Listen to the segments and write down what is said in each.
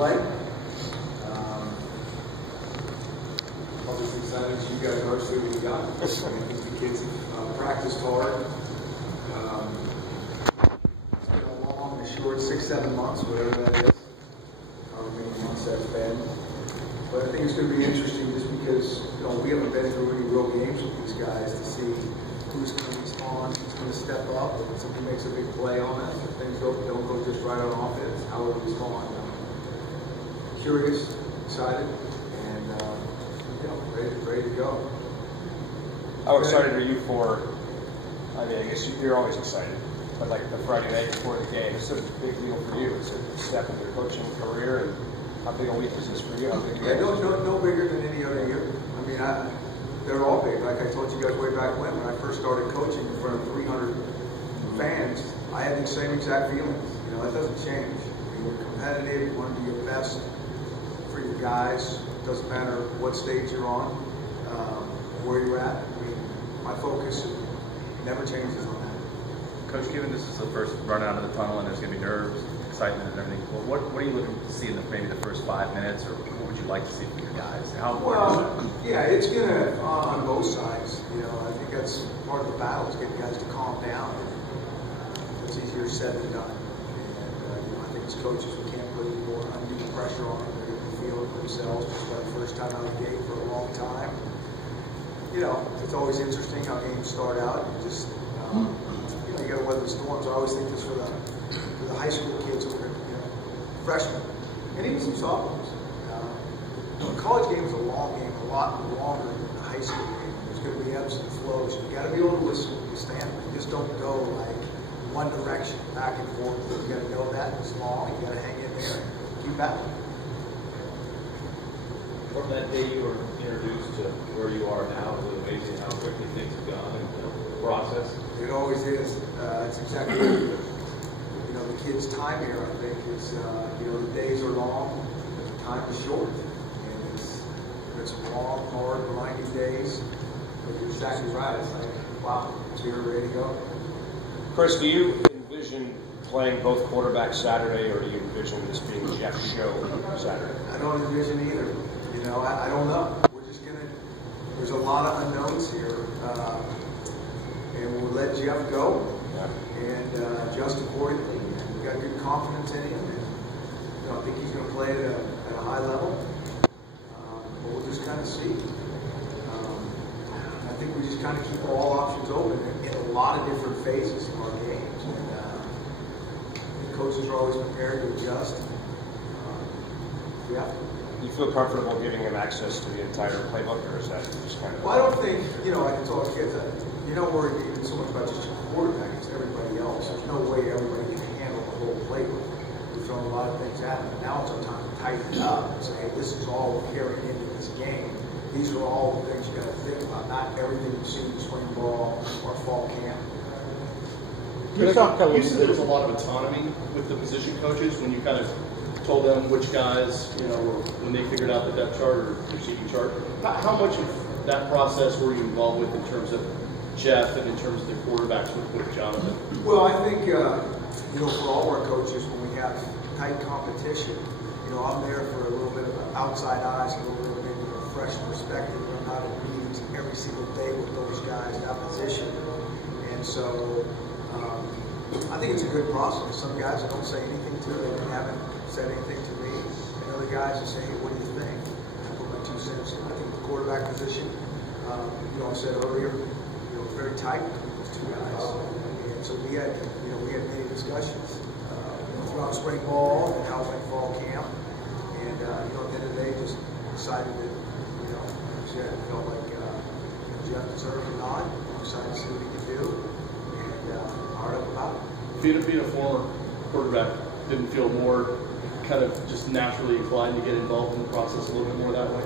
Play. Obviously excited as you guys are to see what we got. I think the kids have practiced hard. It's been a long, short 6-7 months, whatever that is. However many months that's been. But I think it's going to be interesting just because we haven't been through any real games with these guys to see who's going to respond, who's going to step up. If somebody makes a big play on us, if things don't go just right on offense, how will we respond? Curious, excited, and ready to go. How excited are you for? I mean, I guess you're always excited, but like the Friday night before the game, it's a big deal for you. It's a step in your coaching career, and how big a week is this for you? How big no bigger than any other year. I mean, they're all big. Like I told you guys way back when I first started coaching in front of 300 fans, I had the same exact feelings. That doesn't change. You're competitive. You want to be your best for your guys. It doesn't matter what stage you're on, where you're at. I mean, my focus never changes on that. Coach, given this is the first run out of the tunnel and there's going to be nerves, excitement, and everything, what are you looking to see in maybe the first 5 minutes, or what would you like to see from your guys? How important is it? Yeah, it's going to, on both sides. I think that's part of the battle is getting guys to calm down. It's easier said than done. And I think as coaches, we can't put any more undue pressure on them. Feel it themselves just for the first time out of the gate for a long time. It's always interesting how games start out. Just you got to weather the storms. I always think this for the high school kids who are freshmen and even some sophomores. The college game is a long game, a lot longer than the high school game. There's going to be ebbs and flows. You got to be able to listen to your stand. You just don't go like one direction, back and forth. You got to know that it's long. You got to hang in there and keep battling. From that day you were introduced to where you are now, is it amazing how quickly things have gone and the process? It always is. It's exactly the kids' time here, I think, is, the days are long, but the time is short. And it's long, hard, grinding days. But you're exactly right. It's like, wow, it's here, ready to go. Chris, do you envision playing both quarterbacks Saturday, or do you envision this being Jeff's show Saturday? I don't envision either. I don't know. We're just there's a lot of unknowns here. And we'll let Jeff go and adjust accordingly. And we've got good confidence in him. And I think he's going to play at a high level. But we'll just kind of see. I think we just kind of keep all options open in a lot of different phases of our games. And the coaches are always prepared to adjust. Do you feel comfortable giving him access to the entire playbook, or is that just kind of? Well, I don't think, I can tell kids that you're not worried even so much about just your quarterback, it's everybody else. There's no way everybody can handle the whole playbook. We've thrown a lot of things at them. Now it's our time to tighten it up and say, hey, this is all we're carrying into this game. These are all the things you got to think about, not everything you see in spring ball or fall camp. You said there was a lot of autonomy with the position coaches when you kind of told them which guys, when they figured out the depth chart or receiving chart. How much of that process were you involved with in terms of Jeff and in terms of the quarterbacks with Jonathan? Well, I think, for all our coaches, when we have tight competition, I'm there for a little bit of an outside eyes, a little bit of maybe a fresh perspective. I'm not in meetings every single day with those guys in that position. And so, I think it's a good process. Some guys I don't say anything to, they haven't said anything to me. And other guys will say, hey, what do you think? I put my 2 cents in. I think the quarterback position, I said earlier, it's very tight between those 2 guys. And so we had many discussions throughout spring ball and now went fall camp. And, at the end of the day, just decided that, I felt like Jeff deserved a nod. Decided to see what he could do. And hard up about it. Being a former quarterback, didn't feel more kind of just naturally inclined to get involved in the process a little bit more that way?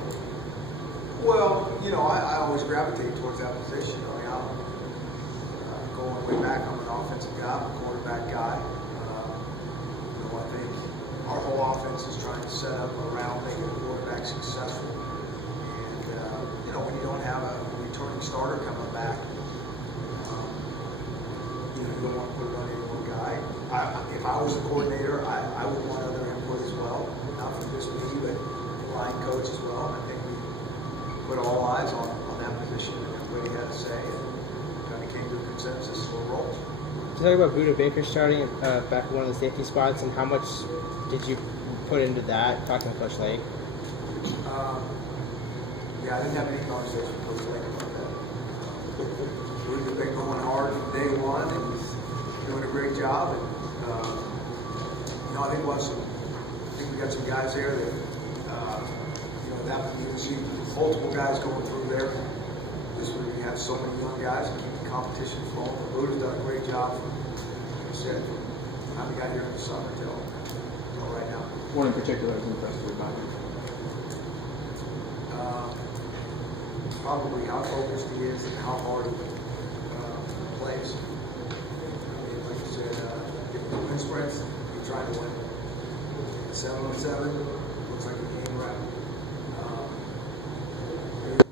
Well, I always gravitate towards that position. I'm going way back. I'm an offensive guy. I'm a quarterback guy. I think our whole offense is trying to set up around making the quarterback successful. And, when you don't have a returning starter coming back, you don't want to put it on any one guy. If I was the coordinator, I would want other input as well, not from put all eyes on that position, and everybody had to say, and kind of came to a consensus for roles. Can you talk about Buda Baker starting back in one of the safety spots, and how much did you put into that, talking to Coach Lake? Yeah, I didn't have any conversation with Coach Lake about that. We've been going hard from day one, and he's doing a great job. And I think we got some guys there that that you can see multiple guys going through there. This week we have so many young guys and keep the competition flowing. The Buda's done a great job, like I said, from the time we got here in the summer till right now. One in particular is impressive about you. Probably how focused he is and how hard he plays. Like you said, if the win sprints, he's trying to win. 7-on-7 looks like a game wrap.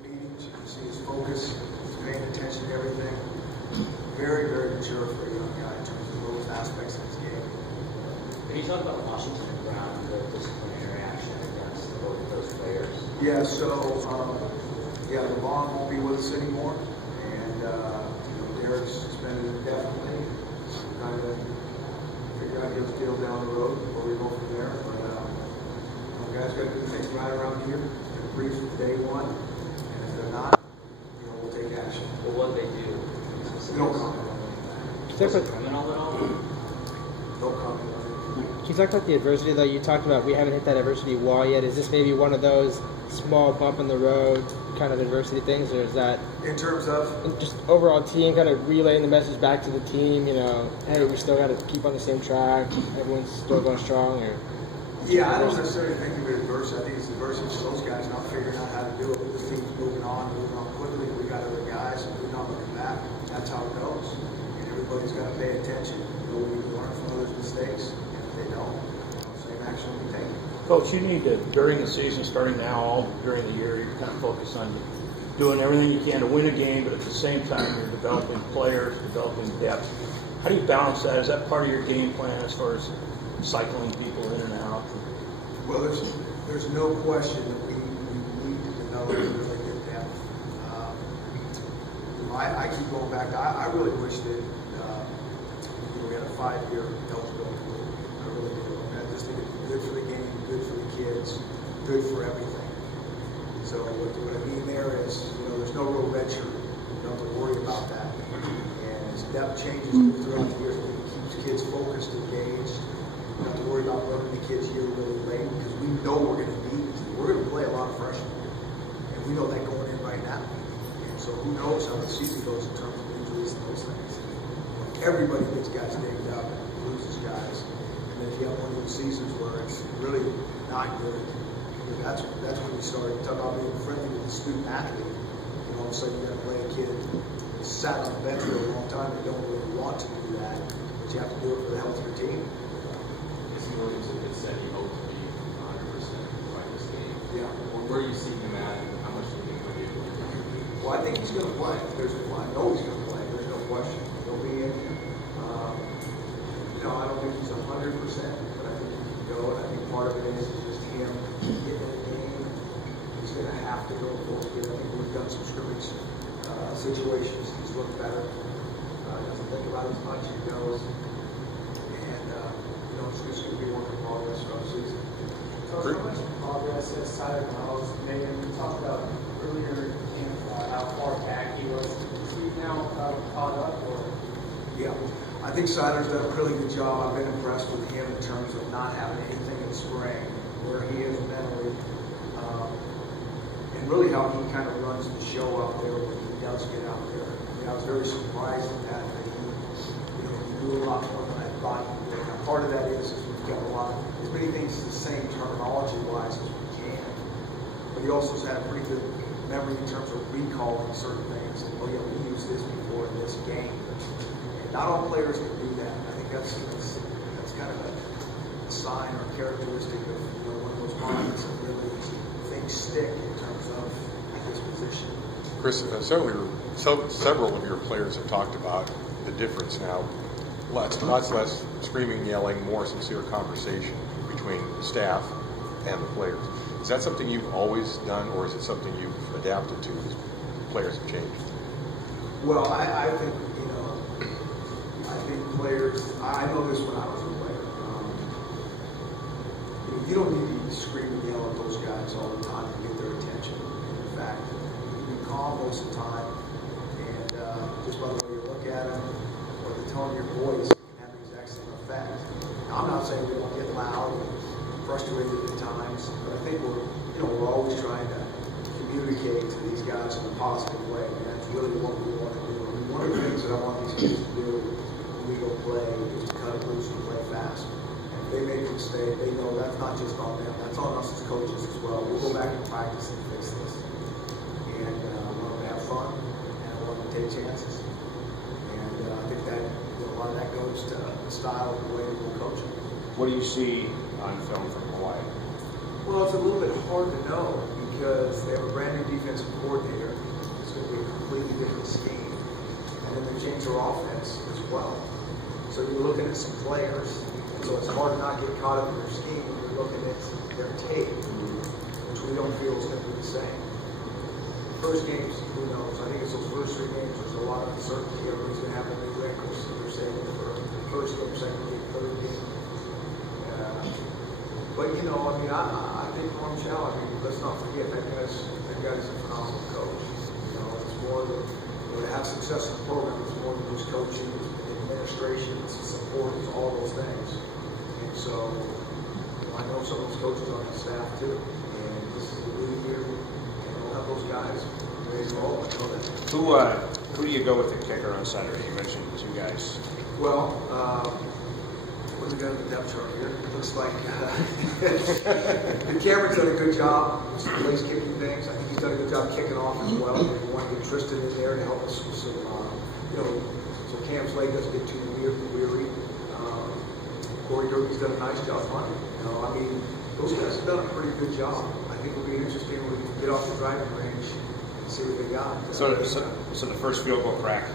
Meetings, you can see his focus. He's paying attention to everything. Very, very mature for a young guy in terms of those aspects of his game. Can you talk about Washington and Brown and the disciplinary action against both of those players? Yeah, so LeVon won't be with us anymore, and Derek's suspended indefinitely. Kind of figure out his deal down the road before we go from there. But guys got to do things right around here. They're briefed from day one, and if they're not, we'll take action. Well, what they do? We don't comment on anything. Is it criminal at all? No comment on anything. Can you talk about the adversity, though? You talked about we haven't hit that adversity wall yet. Is this maybe one of those small bump in the road kind of adversity things, or is that in terms of just overall team kind of relaying the message back to the team? Hey, we still got to keep on the same track. Everyone's still going strong. Or yeah, I don't necessarily think of it as adversity. I think it's adversity for those guys not figuring out how to do it. This team's moving on quickly. We got other guys, and we're not looking back. That's how it goes. And everybody's got to pay attention. We need to learn from others' mistakes, and if they don't, same action we take. Coach, you need to, during the season, starting now, all during the year, you're kind of focused on doing everything you can to win a game, but at the same time, you're developing players, developing depth. How do you balance that? Is that part of your game plan as far as cycling people in and out? Well, there's no question that we need to develop really good depth. I keep going back. I really wish that we had a 5-year eligibility rule. I really do. I just think it'd be good for the game, good for the kids, good for everything. So what I mean there is, there's no real red shirt. You don't have to worry about that. And as depth changes throughout the years, it keeps kids focused, engaged. You don't have to worry about running the kids here really late because we know we're going to need it. We're going to play a lot of freshmen. And we know that going in right now. And so who knows how the season goes in terms of injuries and those things. Everybody gets guys dinged up and loses guys. And then you have one of those seasons where it's really not good. That's when you start talking about being friendly with the student athlete. All of a sudden you got to play a kid who sat on the bench for a long time and don't really want to do that, but you have to do it for the health of your team. Missing Williamson had said he hoped to be 100% by this game. Yeah. Where are you seeing him at, and how much do you think he'll be able to do? Well, I think he's going to play. I know he's going to play. There's no question. He'll be in. I don't think he's 100%, but I think he can go. And I think part of it is just him getting in the game. He's going to have to go full speed. I think we've done some scrimmage situations. He's looked better. Doesn't think about it as much. He goes. And, it's going to be a work in progress throughout the season. Coach, how much progress has Tyler Miles made? We talked about earlier in how far back he was. Is he now caught up? Or? Yeah. I think Siler's done a really good job. I've been impressed with him in terms of not having anything in spring, where he is mentally, and really how he kind of runs the show out there when he does get out there. I was very surprised at that. He do a lot more than I thought he would. Now, part of that is we've got a lot, as many things the same terminology-wise as we can, but he also has had a pretty good memory in terms of recalling certain things. And, we used this before in this game. Not all players can do that. I think that's kind of a sign or characteristic of one of those minds that really things stick in terms of this position. Chris, several of your players have talked about the difference now. Lots less screaming, yelling, more sincere conversation between staff and the players. Is that something you've always done, or is it something you've adapted to as players have changed? Well, I think, I think players, I know this when I was a player. You don't need to scream and yell at those guys all the time to get their attention. In fact, you can be calm most of the time, and just by the way you look at them or the tone of your voice can have the exact same effect. Now, I'm not saying we don't get loud and frustrated at times, but I think we're always trying to communicate to these guys in a positive way, and that's really what we want to do. I mean, one of the things that I want these kids to do when we go play is to cut it loose and play fast. And if they make a mistake, they know that's not just on them, that's on us as coaches as well. We'll go back and practice and fix this. And I want them to have fun, and I want them to take chances. And I think that a lot of that goes to the style of the way we'll coach them. What do you see on film from Hawaii? Well, it's a little bit hard to know because they have a brand new defensive coordinator. It's going to be a completely different scheme. And then they changed their offense as well. So you're looking at some players, and so it's hard to not get caught up in their scheme. You're looking at their tape, which we don't feel is going to be the same. First games, who knows? I think it's those first 3 games, there's a lot of uncertainty. Everybody's going to have their new ankles. So they're saying for first game, second game, third game. But I think Norm Chow, let's not forget that guy's a phenomenal coach. It's more than to have success in the program. It's more than just coaching, it's administration, it's support, it's all those things. And so I know some of those coaches on the staff too. And this is a league year, and we'll have those guys ready to roll. I know that. Who do you go with the kicker on Saturday? You mentioned 2 guys. Well, what do we got in the depth chart here? It looks like Cameron's done a good job with some place kicking things. I think he's done a good job kicking off as well. We want to get Tristan in there to help us with some, so Cam's leg doesn't get too weary. Corey Durkee's done a nice job running. Those guys have done a pretty good job. I think it'll be interesting when we get off the driving range and see what they got. So the first field goal crack,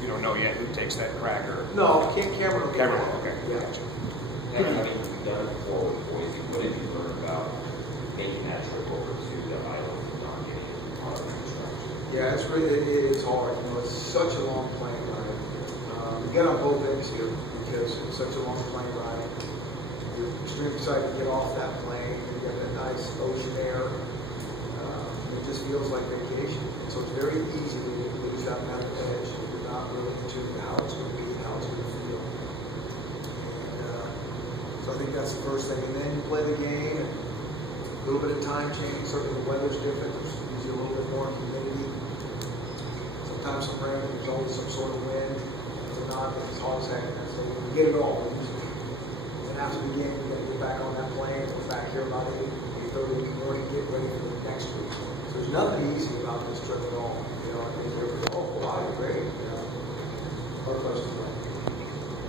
you don't know yet who takes that crack or? No, Cameron will get Cameron, that. okay. Yeah. Having done it before with Boise, what did you learn about making that trip over to the island and not getting on the construction? Yeah, it's hard. It's such a long plane ride. You get on both ends here because it's such a long plane ride. You're extremely excited to get off that plane. You get that nice ocean air. It just feels like vacation. So it's very easy to lose that kind of edge. You're not really into how it's going to be, how it's going to feel. So I think that's the first thing. And then you play the game, and a little bit of time change. Certainly the weather's different. There's usually a little bit more humidity. Sometimes some rain. There's always some sort of wind. It's not as hot as heck. So we get it all. And after the game, we got to get back on that plane. We're back here about 8:30 in the morning. Get ready for the next week. So there's nothing easy about this trip at all. I think wow, great. No question.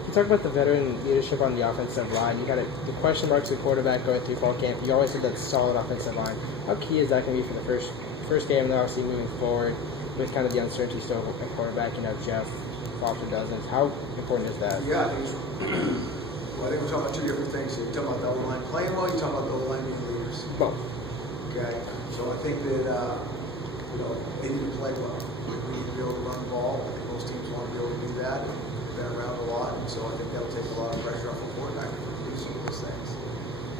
You talk about the veteran leadership on the offensive line. You got the question marks at quarterback going through fall camp. You always had that solid offensive line. How key is that going to be for the first game, and then obviously moving forward with kind of the uncertainty still at quarterback? Jeff Foster doesn't. How important is that? Yeah, I think we're talking about 2 different things. You're talking about the O-line playing well. You're talking about the O-line being leaders. Both. Okay, so I think that they need to play well. We need to be able to run the ball. I think most teams want to be able to do that. We've been around a lot, and so I think that'll take a lot of pressure off the quarterback to do some of those things.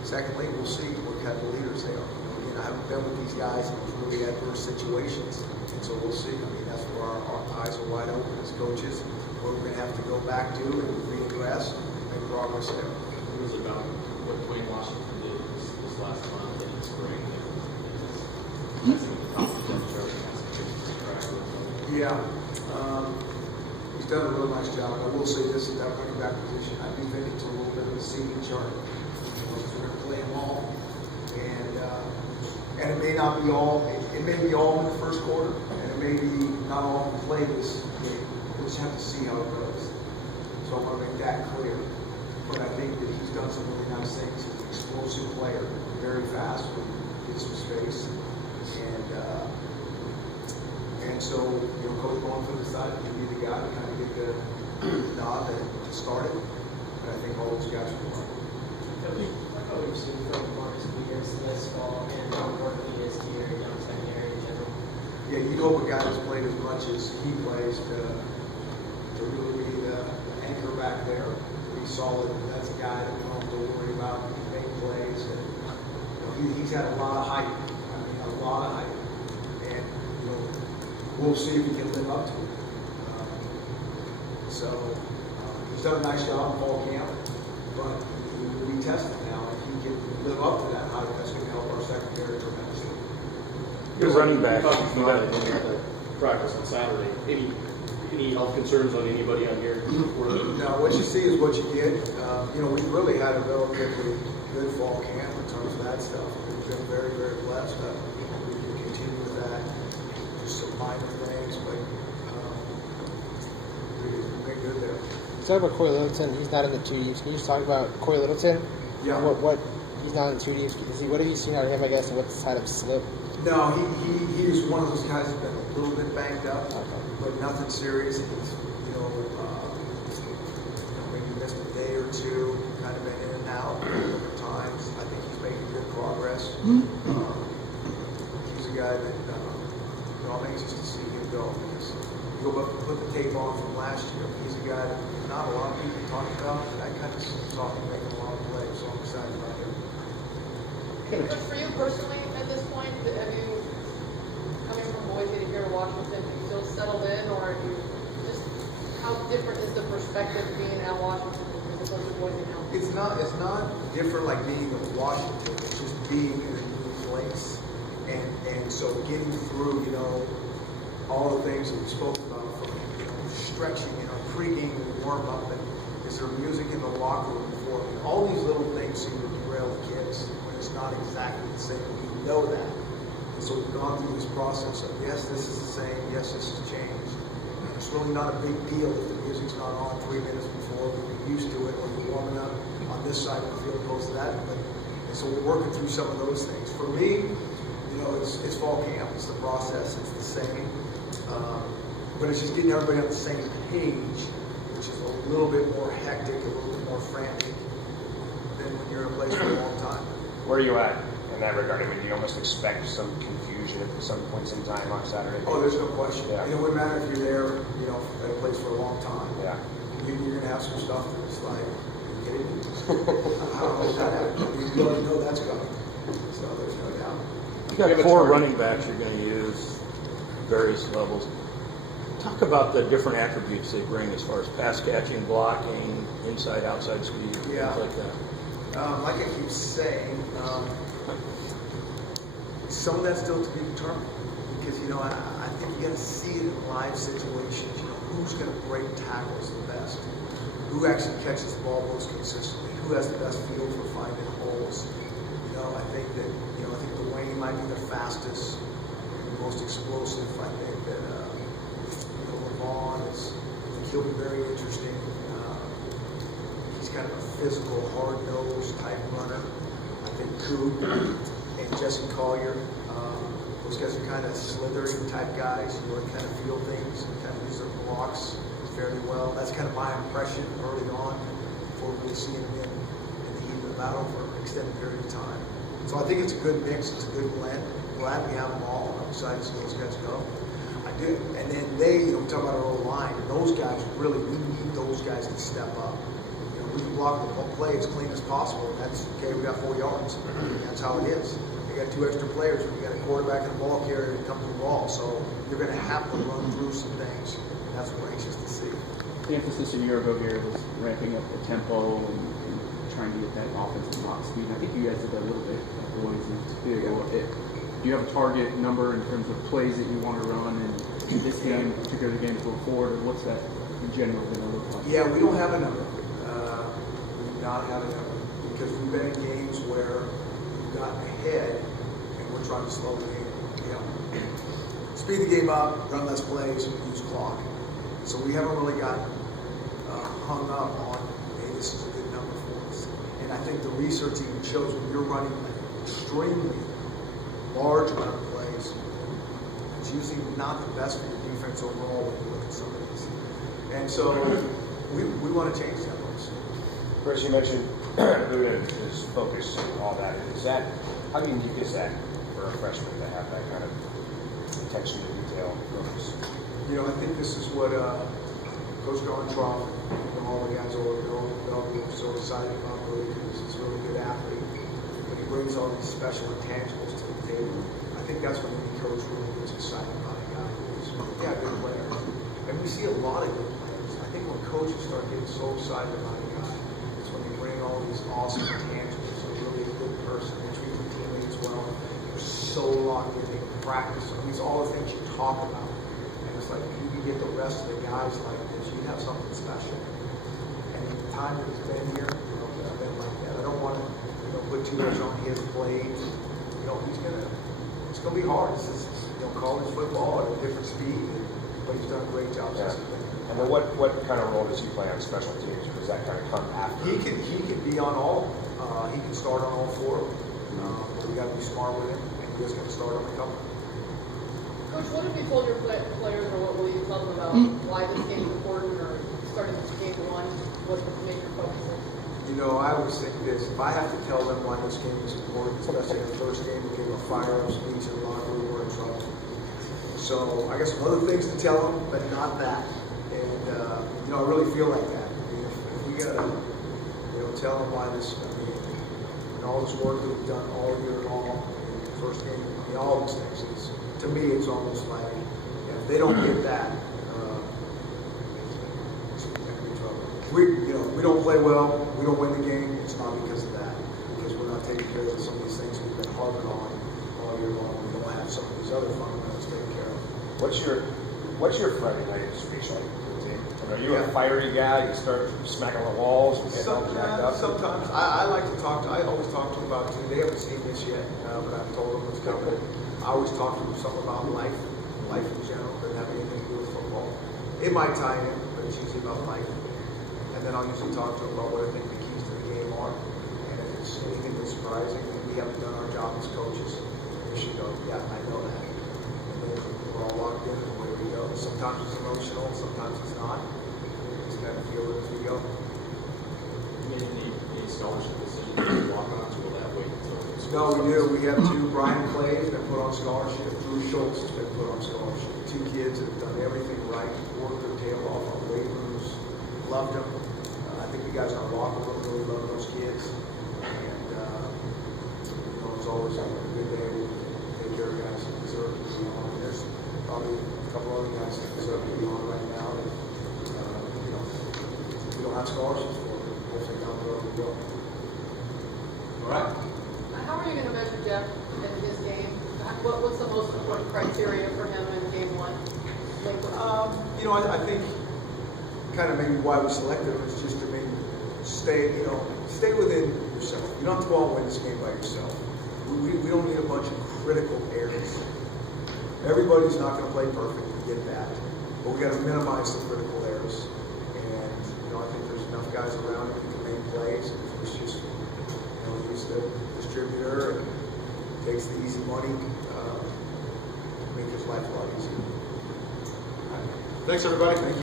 Secondly, we'll see what kind of leaders they are. Again, I haven't been with these guys in those really adverse situations, and so we'll see. That's where our eyes are wide open as coaches. Where we're going to have to go back to and readdress and make progress there. It was about what Dwayne Washington did this last month in the spring. Yeah, he's done a real nice job. I will say this at that running back position. I do think it's a little bit of a seeding chart. We're going to play them all, and it may not be all. It may be all in the first quarter, and it may be not all in play this game. We'll just have to see how it goes. So I want to make that clear. But I think that he's done some really nice things. He's an explosive player, very fast when he gets some space, and so, Coach Bowman decided to be the guy to kind of get the nod to start it. And I think all those guys will run. I thought we've seen from Marcus Peters this hope a guy that's played as much as he plays to really be the anchor back there, be solid. That's a guy that we don't have to worry about. He make plays, and he's had a lot of hype. I mean, a lot of hype, and we'll see if he can live up to it. He's done a nice job in fall camp, but he will be tested now. If he can live up to that hype, that's going to help our secondary tremendously. Your running back. Practice on Saturday. Any health concerns on anybody on here? No, what you see is what you get. We really had a relatively good fall camp in terms of that stuff. We've been very, very blessed. We can continue with that. Just some minor things, but we've been good there. Talk about Corey Littleton. He's not in the two deeps. Can you just talk about Corey Littleton? Yeah. What he's not in the two deeps. What have you seen out of him? I guess, and what's his kind of slip? No, he is one of those guys that's been a little bit banged up, but nothing serious. He's maybe missed a day or two, kind of been in and out different times. I think he's making good progress. He's a guy that I'm anxious to see him go, because you go up and put the tape on from last year. He's a guy that not a lot of people talk about, but I kind of saw him making a lot of plays, so I'm excited about him. But for you personally, at this point, have you, coming from Boise to here to Washington, do you feel settled in, or are you just, how different is the perspective being at Washington as opposed to Boise now? It's not different like being in Washington. It's just being in a new place, and so getting through, all the things that we spoke about, from stretching, pregame and warm up, and is there music in the locker room before? All these little things seem to derail the kids when it's not exactly the same. We know that. And so we've gone through this process of, yes, this is the same, yes, this has changed. It's really not a big deal if the music's not on 3 minutes before. We're used to it when we're warming up on this side of the field opposed to that. And so we're working through some of those things. For me, it's fall camp. It's the process. It's the same. But it's just getting everybody on the same page, which is a little bit more hectic, a little bit more frantic than when you're in a place for a long time. Where are you at in that regard? I mean, do you almost expect some confusion at some points in time on Saturday? Oh, there's no question. Yeah. It wouldn't matter if you're there, at a place for a long time. Yeah. You're going to have some stuff that's like, are you kidding me? How does that happen? You already know that's coming. So there's no doubt. You got 4 running backs you're going to use, various levels. Talk about the different attributes they bring as far as pass catching, blocking, inside, outside speed, things like that. Like I keep saying, some of that's still to be determined, because I think you got to see it in live situations. Who's going to break tackles the best? Who actually catches the ball most consistently? Who has the best feel for finding holes? I think that I think Dwayne might be the fastest, the most explosive. I think that LeVon he'll be very interesting. He's kind of a physical, hard-nosed type runner. I think Coop and Jesse Collier, those guys are kind of slithering type guys who kind of feel things and kind of use their blocks fairly well. That's kind of my impression early on before really seeing them in the heat of the battle for an extended period of time. So I think it's a good mix. It's a good blend. Glad we have them all. I'm excited to see those guys go. I do. And then we talk about our old line, and those guys we need those guys to step up. We can block the play as clean as possible. And that's okay. We got 4 yards. That's how it is. We got 2 extra players. We got a quarterback and a ball carrier that comes to the ball. So you're going to have to run through some things. And that's what we're anxious to see. The emphasis a year ago here was ramping up the tempo and trying to get that offensive lock speed. I think you guys did that a little bit at Boise too. Do you have a target number in terms of plays that you want to run in this game, particularly the games going forward, or what's that in general going to look like? Yeah, we don't have a number. We do not have a number, because we've been in games where we've gotten ahead and we're trying to slow the game. Speed the game up, run less plays, and use clock. So we haven't really got hung up on, hey, this is a good number for us. And I think the research even shows when you're running an extremely large amount of plays, it's usually not the best for your defense overall when you look at some of these. And so we want to change that. Chris, you mentioned his focus and all that. How unique is that for a freshman to have that kind of attention to detail goes. You know, I think this is what Coach Garntroff and all the guys over there, they'll be so excited about Willie because he's a really good athlete. But he brings all these special intangibles to the table. I think that's when any coach really gets excited about a guy. Yeah, good player. And we see a lot of good players. I think when coaches start getting so excited about a guy, it's when they bring all these awesome intangibles. A really good person. They treat the teammates well. They're so locked in. They can practice. I mean, it's all the things you talk about. It's like if you can get the rest of the guys like this, you have something special. And the time that he's been here, you know, I've been like that. I don't want to, put too much on his plate. You know, it's gonna be hard. This is, college football at a different speed, but he's done a great job since he's been here. And then what kind of role does he play on special teams? Or does that kind of come after? He can be on all. He can start on all four. But we got to be smart with him, and he's going to start on a couple. Coach, what have you told your players, or what will you tell them about why this game is important, or starting this game one, what the major focus is? I always think this: if I have to tell them why this game is important, especially in the first game, we gave a fire-up speech in the locker room, we're in trouble. So I guess some other things to tell them, but not that. And I really feel like that. If we gotta, tell them why this, and all this work that we've done all year long, the first game, all these things. To me, it's almost like if they don't get that, we don't play well, we don't win the game. It's not because of that, because we're not taking care of some of these things we've been harping on all year long. We don't have some of these other fundamentals taken care of. What's your Friday night speech like? Are you a fiery guy? You start smacking on the walls and getting all jacked up? Sometimes. I like to talk. I always talk to them about too. They haven't seen this yet, but I've told them what's coming. I always talk to them something about life in general. Doesn't have anything to do with football. It might tie in, but it's usually about life. And then I'll usually talk to them about what I think the keys to the game are. And if it's anything that's surprising, and we haven't done our job as coaches, they should go, yeah, I know that. And we're all locked in, and away we go. Sometimes it's emotional, sometimes it's not. Just kind of feel it as we go. Any scholarship decisions you walk on to will that wait until? No, we do. We have two. Brian Clay has been put on scholarship. Drew Schultz has been put on scholarship. Two kids that have done everything right, worked their tail off on weight rooms, loved them. I think the guys in our locker room really love those kids. And it's always a good day when we can take care of guys who deserve to be on. There's probably a couple other guys that deserve to be on right now. And, we don't have scholarships for them. Hopefully down the road we will. All right. How are you going to measure Jeff in his game? What's the most important criteria for him in game one? I think kind of maybe why we selected him is just to maybe stay within yourself. You don't have to go out and win this game by yourself. We don't need a bunch of critical errors. Everybody's not going to play perfect, we get that. But we got to minimize the critical errors. And, I think there's enough guys around him who can make plays. And if it's just, he's the distributor and takes the easy money, make his life a lot easier. Thanks, everybody. Thank you.